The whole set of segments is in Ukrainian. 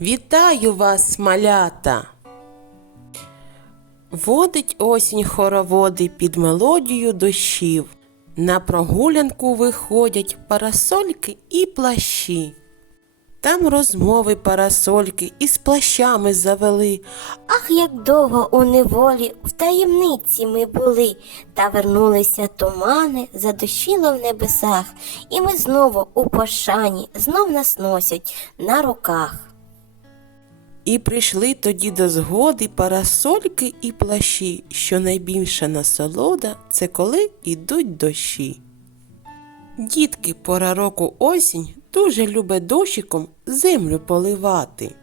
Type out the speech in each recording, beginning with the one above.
Вітаю вас, малята! Водить осінь хороводи під мелодію дощів. На прогулянку виходять парасольки і плащі. Там розмови парасольки із плащами завели, Ах, як довго у неволі в таємниці ми були, та вернулися тумани, задощило в небесах, і ми знову у пошані, знов нас носять на руках. І прийшли тоді до згоди парасольки і плащі, що найбільша насолода це коли ідуть дощі. Дітки, пора року осінь дуже любить дощиком землю поливати.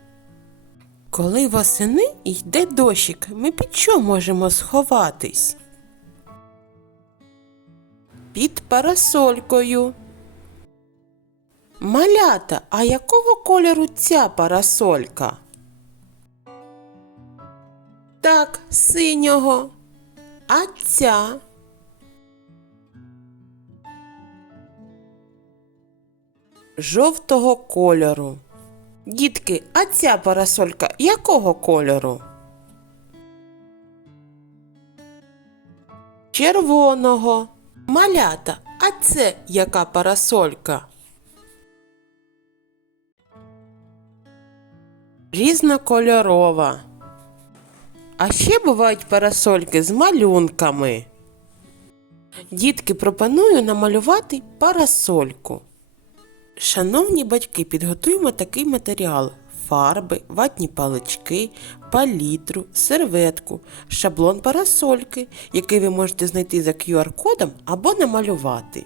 Коли восени йде дощик, ми під що можемо сховатись? Під парасолькою. Малята, а якого кольору ця парасолька? Так, синього. А ця? Жовтого кольору. Дітки, а ця парасолька якого кольору? Червоного. Малята, а це яка парасолька? Різнокольорова. А ще бувають парасольки з малюнками. Дітки, пропоную намалювати парасольку. Шановні батьки, підготуємо такий матеріал: фарби, ватні палички, палітру, серветку, шаблон парасольки, який ви можете знайти за QR-кодом або намалювати.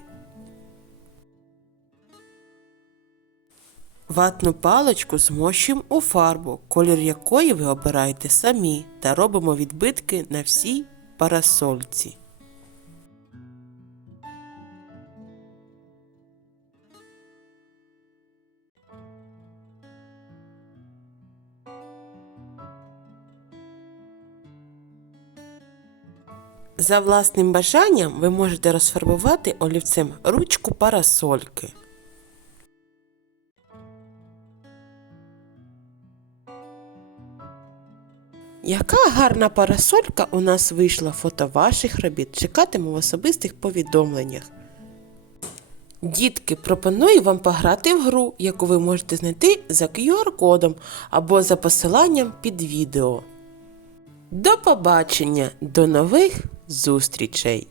Ватну паличку змощуємо у фарбу, колір якої ви обираєте самі, та робимо відбитки на всій парасольці. За власним бажанням ви можете розфарбувати олівцем ручку парасольки. Яка гарна парасолька у нас вийшла фото ваших робіт. Чекатиму в особистих повідомленнях. Дітки, пропоную вам пограти в гру, яку ви можете знайти за QR-кодом або за посиланням під відео. До побачення, до нових зустрічей!